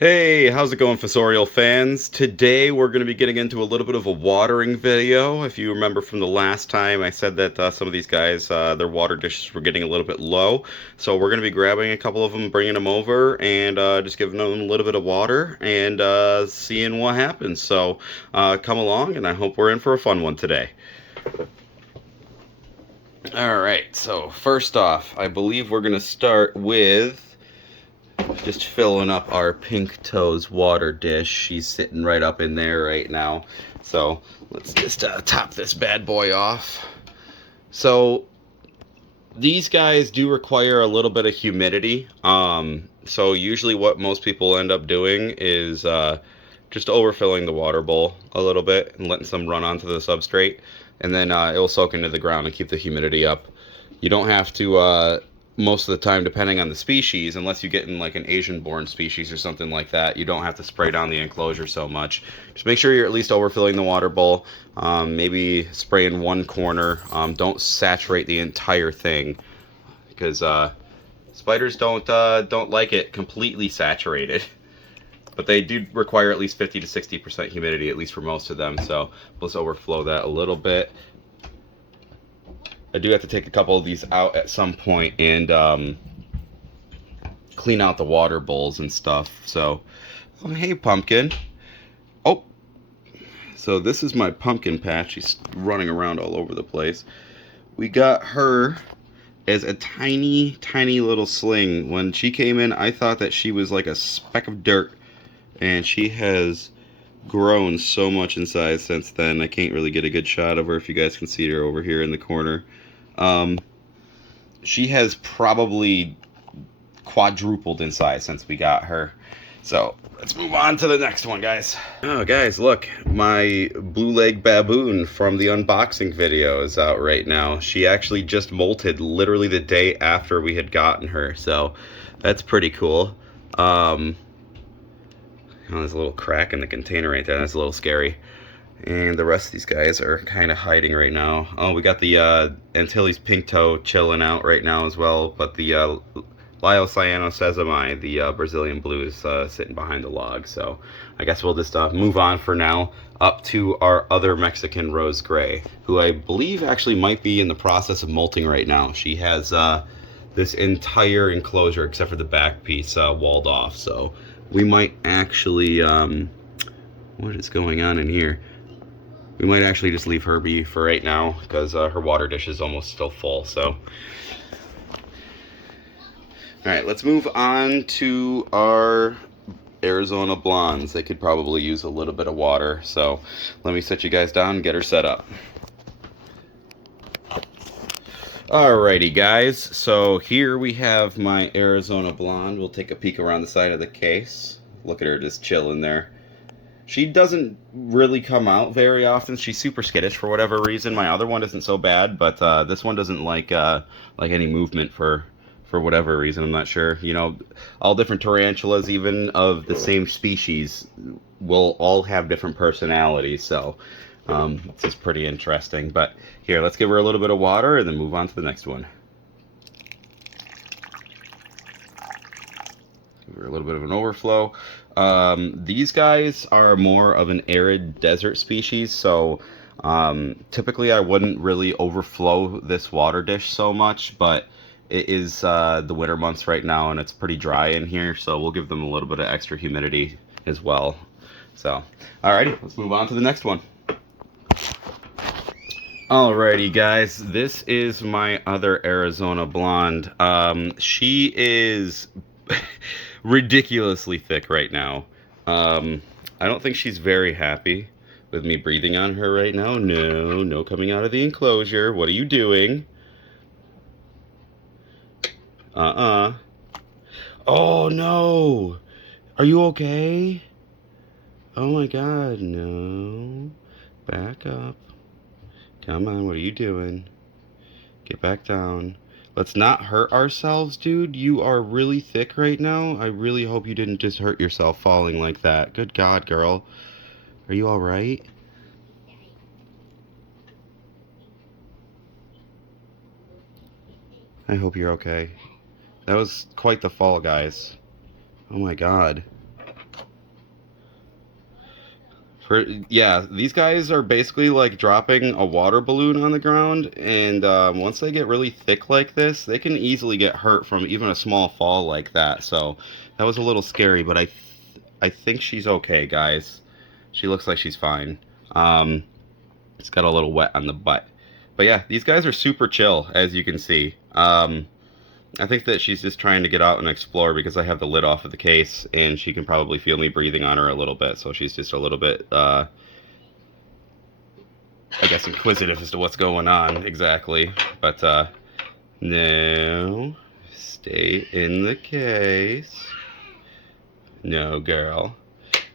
Hey, how's it going, Fossorial fans? Today we're going to be getting into a little bit of a watering video. If you remember from the last time, I said that some of these guys, their water dishes were getting a little bit low. So we're going to be grabbing a couple of them, bringing them over, and just giving them a little bit of water and seeing what happens. So come along, and I hope we're in for a fun one today. All right, so first off, I believe we're going to start with just filling up our Pink Toes water dish. She's sitting right up in there right now. So let's just top this bad boy off. So these guys do require a little bit of humidity. So usually what most people end up doing is just overfilling the water bowl a little bit and letting some run onto the substrate. And then it will soak into the ground and keep the humidity up. You don't have to most of the time, depending on the species, unless you get in like an Asian-born species or something like that, you don't have to spray down the enclosure so much. Just make sure you're at least overfilling the water bowl. Maybe spray in one corner. Don't saturate the entire thing because spiders don't like it completely saturated. But they do require at least 50 to 60% humidity, at least for most of them. So let's overflow that a little bit. I do have to take a couple of these out at some point and clean out the water bowls and stuff. So, oh, hey, pumpkin. Oh, so this is my pumpkin patch. She's running around all over the place. We got her as a tiny, tiny little sling. When she came in, I thought that she was like a speck of dirt. And she has grown so much in size since then. I can't really get a good shot of her if you guys can see her over here in the corner. She has probably quadrupled in size since we got her. So let's move on to the next one, guys. Oh, guys, look, my blue leg baboon from the unboxing video is out right now. She actually just molted literally the day after we had gotten her, so that's pretty cool. Oh, there's a little crack in the container right there. That's a little scary. And the rest of these guys are kind of hiding right now. Oh, we got the Antilles pink toe chilling out right now as well. But the Liocyano the Brazilian blue, is sitting behind the log. So I guess we'll just move on for now up to our other Mexican rose gray, who I believe actually might be in the process of molting right now. She has this entire enclosure except for the back piece walled off. So we might actually... what is going on in here? We might actually just leave her be for right now because her water dish is almost still full. So, all right, let's move on to our Arizona blondes. They could probably use a little bit of water. So let me set you guys down and get her set up. Alrighty, guys. So here we have my Arizona blonde. We'll take a peek around the side of the case. Look at her just chilling there. She doesn't really come out very often. She's super skittish for whatever reason. My other one isn't so bad, but this one doesn't like any movement for whatever reason. I'm not sure. You know, all different tarantulas, even of the same species, will all have different personalities. So it's just pretty interesting. But here, let's give her a little bit of water and then move on to the next one. Give her a little bit of an overflow. These guys are more of an arid desert species, so typically I wouldn't really overflow this water dish so much, but it is the winter months right now and it's pretty dry in here, so we'll give them a little bit of extra humidity as well. So, alrighty, let's move on to the next one. Alrighty, guys, this is my other Arizona blonde. She is ridiculously thick right now. I don't think she's very happy with me breathing on her right now. No, no coming out of the enclosure. What are you doing? Oh, no. Are you okay? Oh, my God, no. Back up. Come on, what are you doing? Get back down. Let's not hurt ourselves, dude. You are really thick right now. I really hope you didn't just hurt yourself falling like that. Good God, girl. Are you alright? I hope you're okay. That was quite the fall, guys. Oh my God. Yeah, these guys are basically like dropping a water balloon on the ground, and once they get really thick like this, they can easily get hurt from even a small fall like that. So that was a little scary, but I think she's okay, guys. She looks like she's fine. Um, it's got a little wet on the butt, but yeah, these guys are super chill, as you can see. I think that she's just trying to get out and explore because I have the lid off of the case, and she can probably feel me breathing on her a little bit, so she's just a little bit I guess inquisitive as to what's going on exactly. But no, stay in the case. No, girl.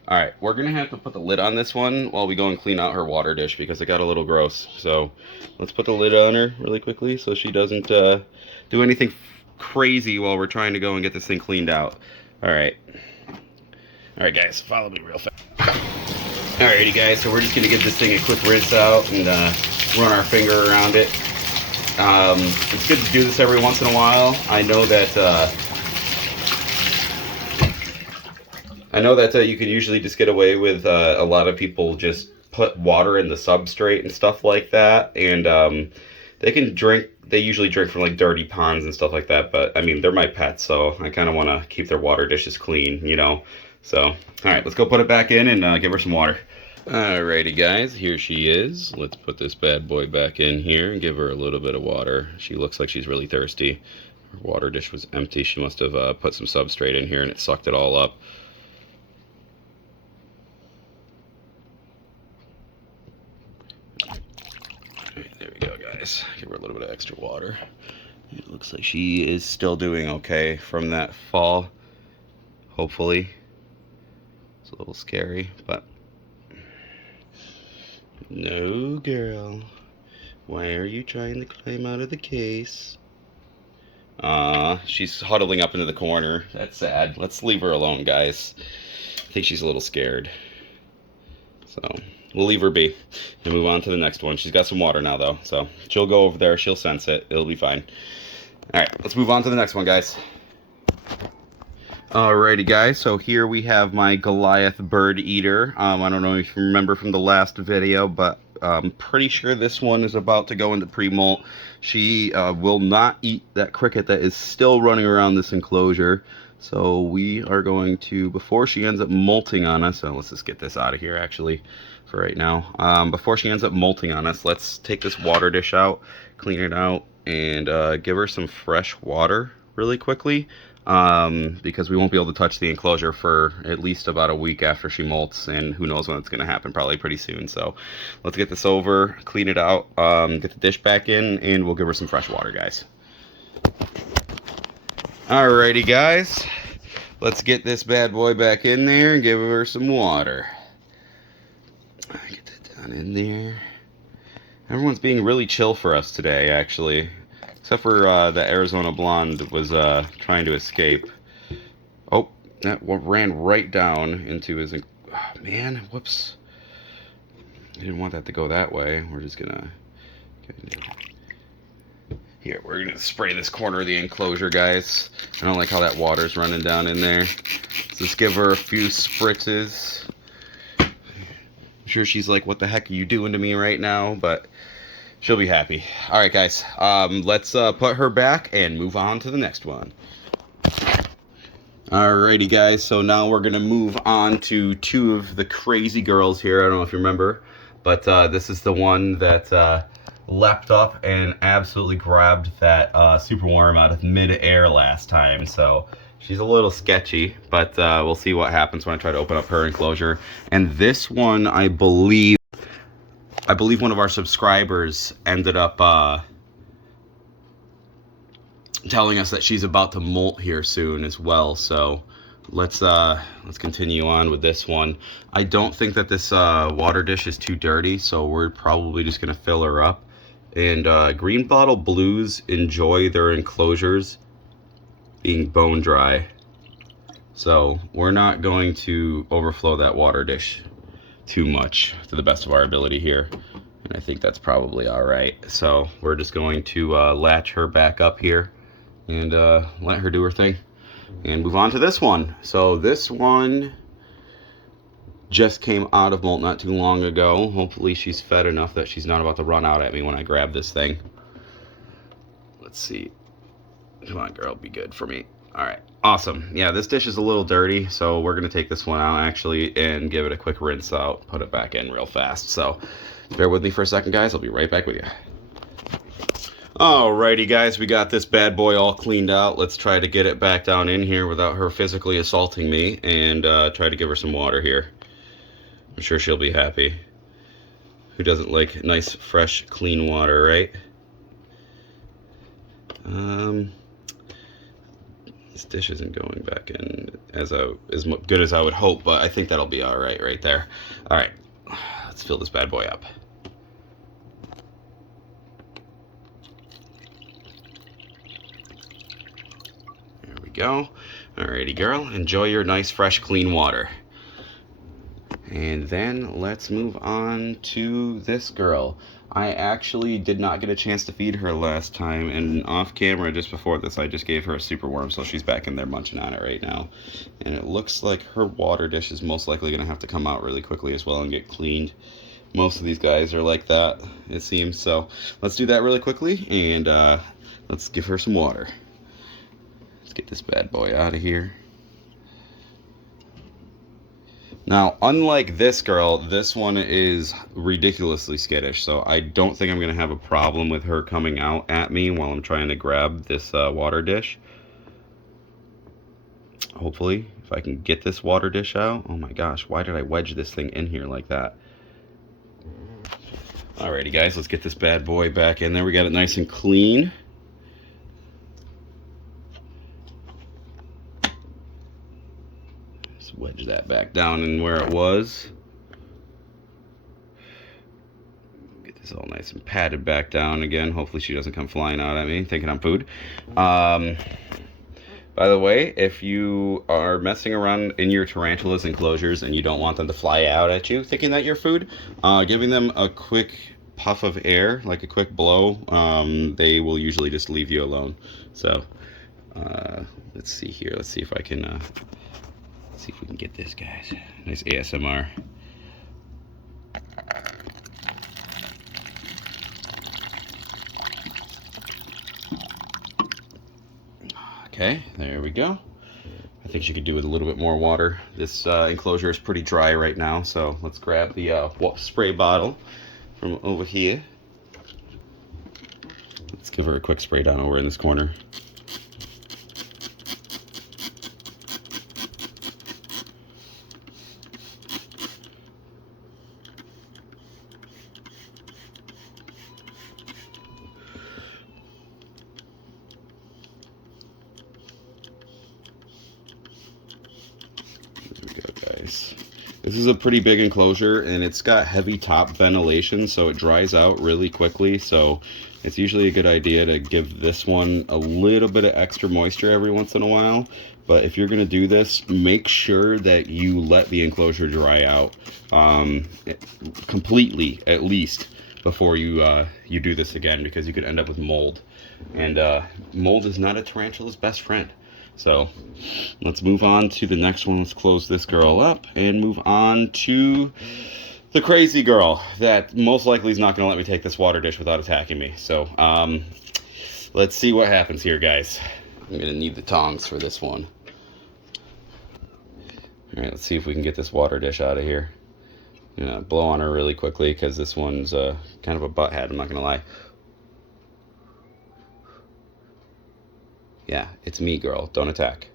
All right, we're gonna have to put the lid on this one while we go and clean out her water dish because it got a little gross. So let's put the lid on her really quickly so she doesn't do anything crazy while we're trying to go and get this thing cleaned out. All right. All right, guys, follow me real fast. Alrighty, guys, so we're just going to give this thing a quick rinse out and run our finger around it. It's good to do this every once in a while. I know that you can usually just get away with a lot of people just put water in the substrate and stuff like that, and they can drink. They usually drink from like dirty ponds and stuff like that, but I mean, they're my pets, so I kind of want to keep their water dishes clean, you know. So, all right, let's go put it back in and give her some water. Alrighty, guys, here she is. Let's put this bad boy back in here and give her a little bit of water. She looks like she's really thirsty. Her water dish was empty. She must have put some substrate in here and it sucked it all up. Alright, there we go, guys. Give her a little bit of extra water. It looks like she is still doing okay from that fall. Hopefully. It's a little scary, but no, girl. Why are you trying to climb out of the case? She's huddling up into the corner. That's sad. Let's leave her alone, guys. I think she's a little scared. So, we'll leave her be and move on to the next one. She's got some water now, though. So, she'll go over there. She'll sense it. It'll be fine. Alright, let's move on to the next one, guys. Alrighty, guys, so here we have my Goliath bird eater. I don't know if you remember from the last video, but I'm pretty sure this one is about to go into pre-molt. She will not eat that cricket that is still running around this enclosure. So we are going to, before she ends up molting on us, so let's just get this out of here actually for right now. Before she ends up molting on us, let's take this water dish out, clean it out, and give her some fresh water really quickly. Because we won't be able to touch the enclosure for at least about a week after she molts, and who knows when it's going to happen, probably pretty soon. So let's get this over, clean it out, get the dish back in, and we'll give her some fresh water, guys. Alrighty, guys, let's get this bad boy back in there and give her some water. Get that down in there. Everyone's being really chill for us today, actually. Except for the Arizona blonde was trying to escape. Oh, that ran right down into his... Oh, man, whoops. I didn't want that to go that way. We're just gonna... Here, we're gonna spray this corner of the enclosure, guys. I don't like how that water's running down in there. Let's just give her a few spritzes. I'm sure she's like, what the heck are you doing to me right now? But... she'll be happy. All right, guys. Let's put her back and move on to the next one. Alrighty, guys. So now we're gonna move on to two of the crazy girls here. I don't know if you remember, but this is the one that leapt up and absolutely grabbed that superworm out of mid-air last time. So she's a little sketchy, but we'll see what happens when I try to open up her enclosure. And this one, I believe one of our subscribers ended up telling us that she's about to molt here soon as well. So let's continue on with this one. I don't think that this water dish is too dirty, so we're probably just gonna fill her up. And green bottle blues enjoy their enclosures being bone dry, so we're not going to overflow that water dish too much to the best of our ability here, and I think that's probably all right. So we're just going to latch her back up here and let her do her thing and move on to this one. So this one Just came out of molt not too long ago. Hopefully she's fed enough that she's not about to run out at me when I grab this thing. Let's see. Come on, girl, be good for me. All right, awesome. Yeah, this dish is a little dirty, so we're gonna take this one out actually and give it a quick rinse out, put it back in real fast. So bear with me for a second, guys. I'll be right back with you. Alrighty, guys, we got this bad boy all cleaned out. Let's try to get it back down in here without her physically assaulting me, and try to give her some water here. I'm sure she'll be happy. Who doesn't like nice, fresh, clean water, right? This dish isn't going back in as good as I would hope, but I think that'll be all right there. All right, let's fill this bad boy up. There we go. Alrighty, girl, enjoy your nice, fresh, clean water. And then let's move on to this girl. I actually did not get a chance to feed her last time, and off camera just before this I just gave her a super worm, so she's back in there munching on it right now. And it looks like her water dish is most likely going to have to come out really quickly as well and get cleaned. Most of these guys are like that, it seems. So let's do that really quickly, and let's give her some water. Let's get this bad boy out of here. Now, unlike this girl, this one is ridiculously skittish, so I don't think I'm going to have a problem with her coming out at me while I'm trying to grab this water dish. Hopefully, if I can get this water dish out. Oh my gosh, why did I wedge this thing in here like that? Alrighty, guys, let's get this bad boy back in there. We got it nice and clean. Wedge that back down in where it was. Get this all nice and patted back down again. Hopefully she doesn't come flying out at me thinking I'm food. By the way, if you are messing around in your tarantulas enclosures and you don't want them to fly out at you thinking that you're food, giving them a quick puff of air, like a quick blow, they will usually just leave you alone. So let's see here. Let's see if I can see if we can get this, guys. Nice ASMR. Okay, there we go. I think she could do with a little bit more water. This enclosure is pretty dry right now, so let's grab the spray bottle from over here. Let's give her a quick spray down over in this corner. This is a pretty big enclosure, and it's got heavy top ventilation, so it dries out really quickly. So it's usually a good idea to give this one a little bit of extra moisture every once in a while. But if you're going to do this, make sure that you let the enclosure dry out completely, at least, before you do this again, because you could end up with mold. And mold is not a tarantula's best friend. So let's move on to the next one. Let's close this girl up and move on to the crazy girl that most likely is not going to let me take this water dish without attacking me. So let's see what happens here, guys. I'm going to need the tongs for this one. All right, let's see if we can get this water dish out of here. I'm going to blow on her really quickly because this one's kind of a butthead, I'm not going to lie. Yeah, it's me, girl. Don't attack.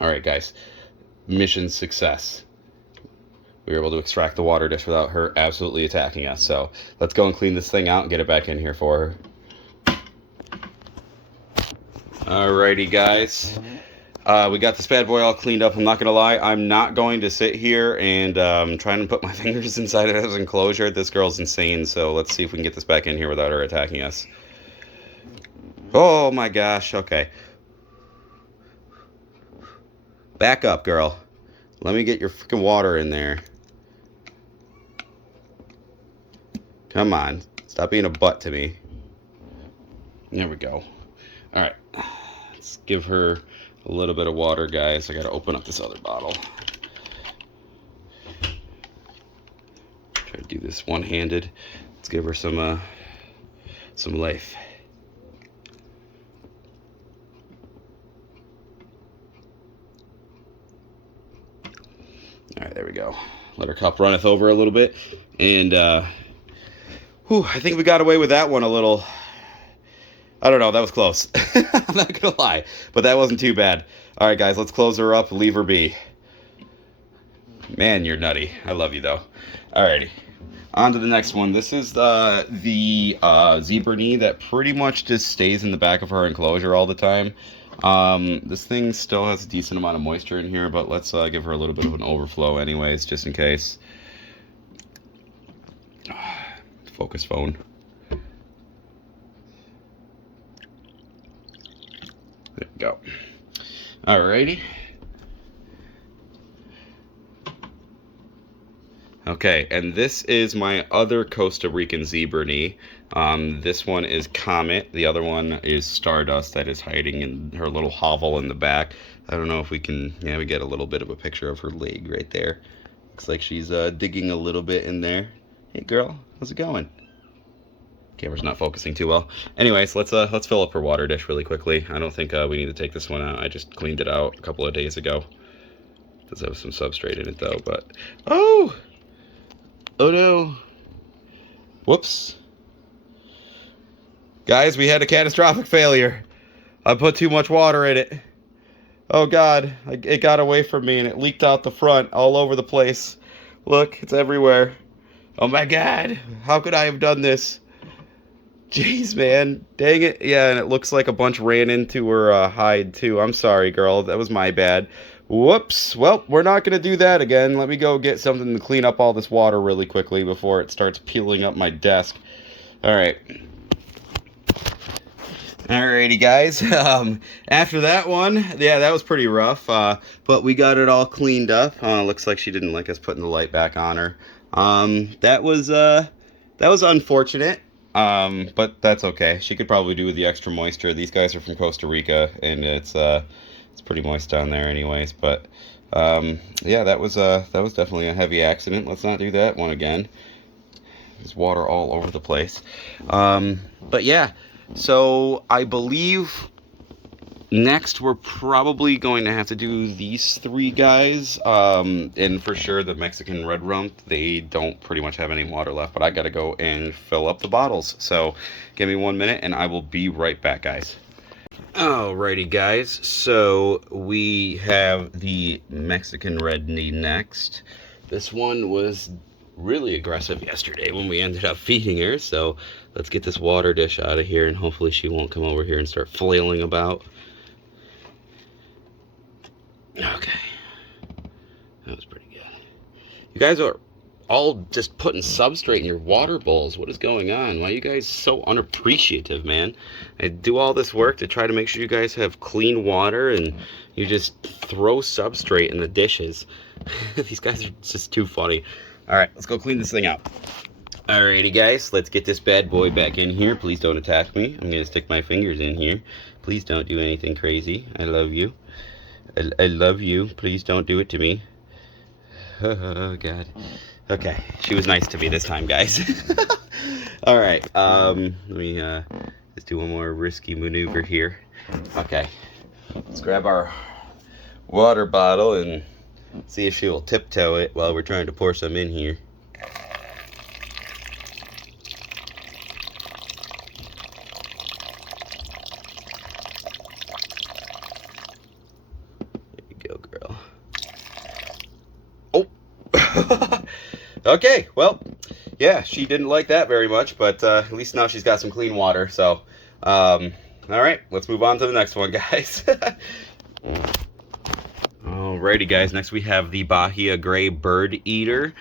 Alright, guys. Mission success. We were able to extract the water dish without her absolutely attacking us. So let's go and clean this thing out and get it back in here for her. Alrighty, guys. We got this bad boy all cleaned up. I'm not going to lie. I'm not going to sit here and try and put my fingers inside of his enclosure. This girl's insane. So let's see if we can get this back in here without her attacking us. Oh my gosh. Okay. Back up, girl. Let me get your freaking water in there. Come on. Stop being a butt to me. There we go. All right. Let's give her a little bit of water, guys. I got to open up this other bottle. Try to do this one-handed. Let's give her some life. All right, there we go. Let her cup runneth over a little bit, and I think we got away with that one a little. I don't know, that was close. I'm not gonna lie, but that wasn't too bad. All right, guys, let's close her up, leave her be. Man, you're nutty. I love you though. Alrighty, on to the next one. This is the zebra knee that pretty much just stays in the back of her enclosure all the time. This thing still has a decent amount of moisture in here, but let's give her a little bit of an overflow anyways, just in case. Focus phone. There we go. Alrighty. Okay, and this is my other Costa Rican zebra knee. This one is Comet. The other one is Stardust that is hiding in her little hovel in the back. I don't know if we can, yeah, we get a little bit of a picture of her leg right there. Looks like she's digging a little bit in there. Hey girl, how's it going? Camera's not focusing too well. Anyways, let's fill up her water dish really quickly. I don't think we need to take this one out. I just cleaned it out a couple of days ago. It does have some substrate in it though, but oh no. Whoops. Guys, we had a catastrophic failure. I put too much water in it. Oh God, it got away from me and it leaked out the front all over the place. Look, it's everywhere. Oh my God, how could I have done this? Jeez, man, dang it. Yeah, and it looks like a bunch ran into her hide too. I'm sorry, girl, that was my bad. Whoops. Well, we're not going to do that again. Let me go get something to clean up all this water really quickly before it starts peeling up my desk. All right. Alrighty, guys. After that one, yeah, that was pretty rough, but we got it all cleaned up. Looks like she didn't like us putting the light back on her. That was unfortunate, but that's okay. She could probably do with the extra moisture. These guys are from Costa Rica, and it's pretty moist down there anyways. But yeah, that was definitely a heavy accident. Let's not do that one again. There's water all over the place. But yeah. So I believe next we're probably going to have to do these three guys, and for sure the Mexican red rump, they don't pretty much have any water left, but I gotta go and fill up the bottles. So give me 1 minute and I will be right back, guys. Alrighty, guys, so we have the Mexican red knee next. This one was really aggressive yesterday when we ended up feeding her, so let's get this water dish out of here and hopefully she won't come over here and start flailing about. Okay, that was pretty good. You guys are all just putting substrate in your water bowls. What is going on? Why are you guys so unappreciative, man? I do all this work to try to make sure you guys have clean water and you just throw substrate in the dishes. These guys are just too funny. Alright, let's go clean this thing out. Alrighty, guys, let's get this bad boy back in here. Please don't attack me. I'm going to stick my fingers in here. Please don't do anything crazy. I love you. I love you. Please don't do it to me. Oh, God. Okay, she was nice to me this time, guys. Alright, let me just do one more risky maneuver here. Okay, let's grab our water bottle and see if she will tiptoe it while we're trying to pour some in here. There you go, girl. Oh! Okay, well, yeah, she didn't like that very much, but at least now she's got some clean water, so, alright, let's move on to the next one, guys. Alrighty, guys, next we have the Bahia Gray Bird Eater.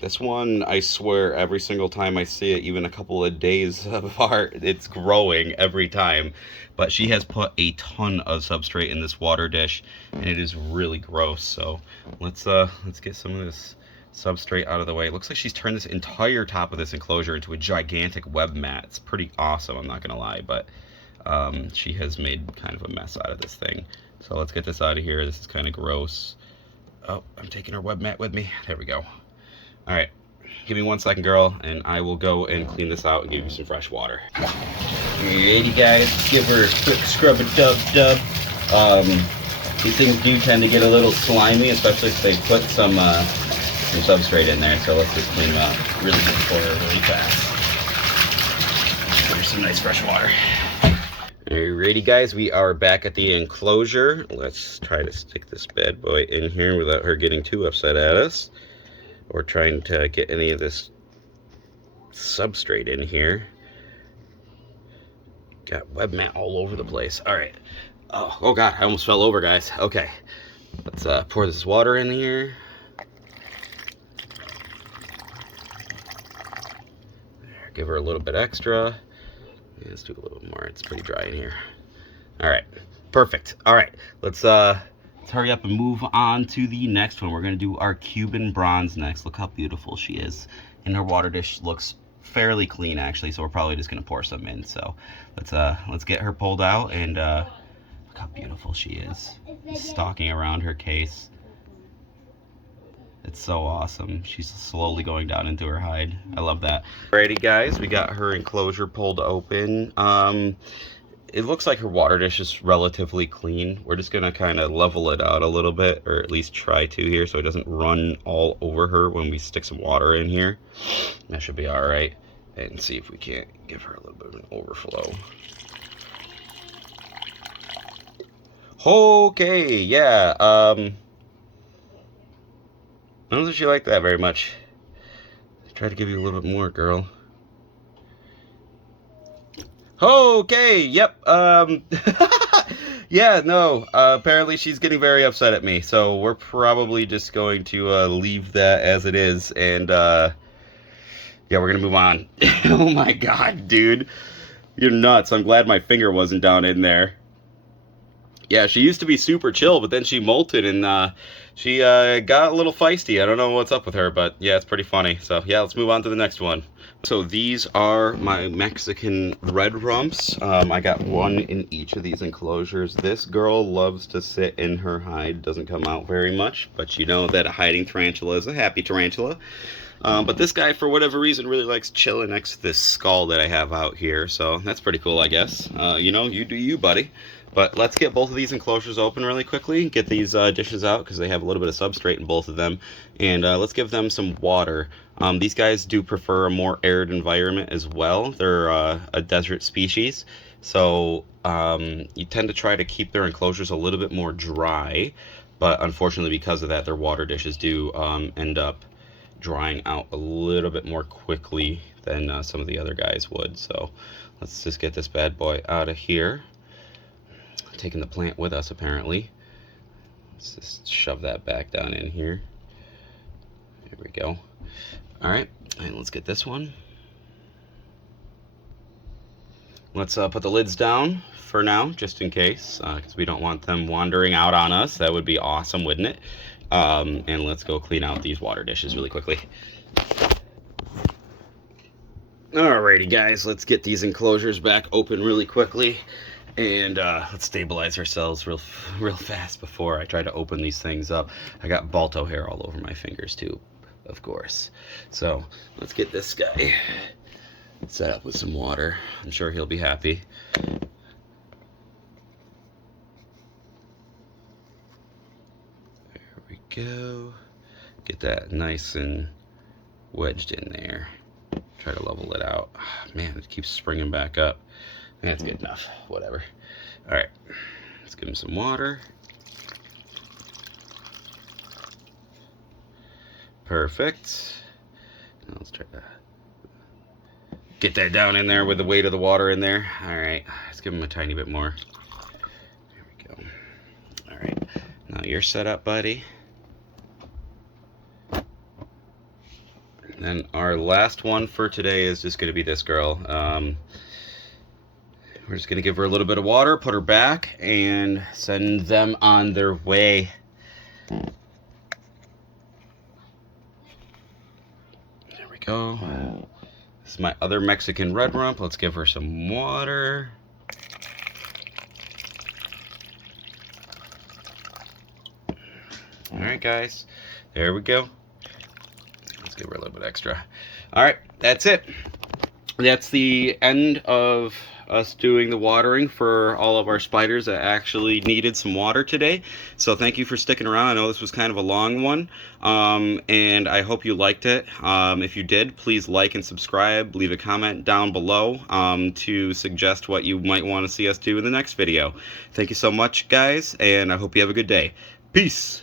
This one, I swear, every single time I see it, even a couple of days apart, it's growing every time. But she has put a ton of substrate in this water dish, and it is really gross. So let's get some of this substrate out of the way. It looks like she's turned this entire top of this enclosure into a gigantic web mat. It's pretty awesome, I'm not gonna lie, but she has made kind of a mess out of this thing. So let's get this out of here. This is kind of gross. Oh, I'm taking her web mat with me. There we go. All right, give me 1 second, girl, and I will go and clean this out and give you some fresh water. Alrighty, guys, give her a quick scrub and dub. These things do tend to get a little slimy, especially if they put some substrate in there. So let's just clean them out really good for her really fast. Give her some nice fresh water. Alrighty, guys, we are back at the enclosure. Let's try to stick this bad boy in here without her getting too upset at us, or trying to get any of this substrate in here. Got web mat all over the place. All right. Oh God, I almost fell over, guys. Okay, let's pour this water in here. There, give her a little bit extra. Yeah, let's do a little more. It's pretty dry in here. All right, perfect. All right, let's hurry up and move on to the next one. We're gonna do our Cuban bronze next. Look how beautiful she is. And her water dish looks fairly clean, actually, so we're probably just gonna pour some in. So let's get her pulled out, and look how beautiful she is. Stalking around her case. It's so awesome. She's slowly going down into her hide. I love that. Alrighty, guys, we got her enclosure pulled open. It looks like her water dish is relatively clean. We're just gonna kind of level it out a little bit, or at least try to here, so it doesn't run all over her when we stick some water in here. That should be all right. And see if we can't give her a little bit of an overflow. Okay, yeah. I don't think she liked that very much. I tried to give you a little bit more, girl. Okay, yep. Yeah, no. Apparently she's getting very upset at me, so we're probably just going to leave that as it is, and yeah, we're gonna move on. Oh my God, dude, you're nuts. I'm glad my finger wasn't down in there. Yeah, she used to be super chill, but then she molted and she got a little feisty. I don't know what's up with her, but yeah, it's pretty funny. So yeah, let's move on to the next one. So these are my Mexican red rumps. I got one in each of these enclosures. This girl loves to sit in her hide, doesn't come out very much, but you know that a hiding tarantula is a happy tarantula. But this guy, for whatever reason, really likes chilling next to this skull that I have out here, so that's pretty cool, I guess. You know, you do you, buddy. But let's get both of these enclosures open really quickly, get these dishes out because they have a little bit of substrate in both of them, and let's give them some water. These guys do prefer a more arid environment as well. They're a desert species, so you tend to try to keep their enclosures a little bit more dry, but unfortunately because of that, their water dishes do end up drying out a little bit more quickly than some of the other guys would. So let's just get this bad boy out of here. Taking the plant with us, apparently. Let's just shove that back down in here. There we go. All right, and let's get this one. Let's put the lids down for now, just in case, because we don't want them wandering out on us. That would be awesome, wouldn't it? And let's go clean out these water dishes really quickly. Alrighty, guys, let's get these enclosures back open really quickly. And let's stabilize ourselves real fast before I try to open these things up. I got Balto hair all over my fingers too, of course. So let's get this guy set up with some water. I'm sure he'll be happy. There we go. Get that nice and wedged in there. Try to level it out. Man, it keeps springing back up. That's good enough. Whatever. All right. Let's give him some water. Perfect. Now let's try to get that down in there with the weight of the water in there. All right. Let's give him a tiny bit more. There we go. All right. Now you're set up, buddy. And then our last one for today is just going to be this girl. We're just going to give her a little bit of water, put her back, and send them on their way. go. This is my other Mexican red rump. Let's give her some water. Alright guys, there we go. Let's give her a little bit extra. Alright, that's it. That's the end of us doing the watering for all of our spiders that actually needed some water today. So thank you for sticking around. I know this was kind of a long one, and I hope you liked it. If you did, please like and subscribe. Leave a comment down below to suggest what you might want to see us do in the next video. Thank you so much, guys, and I hope you have a good day. Peace!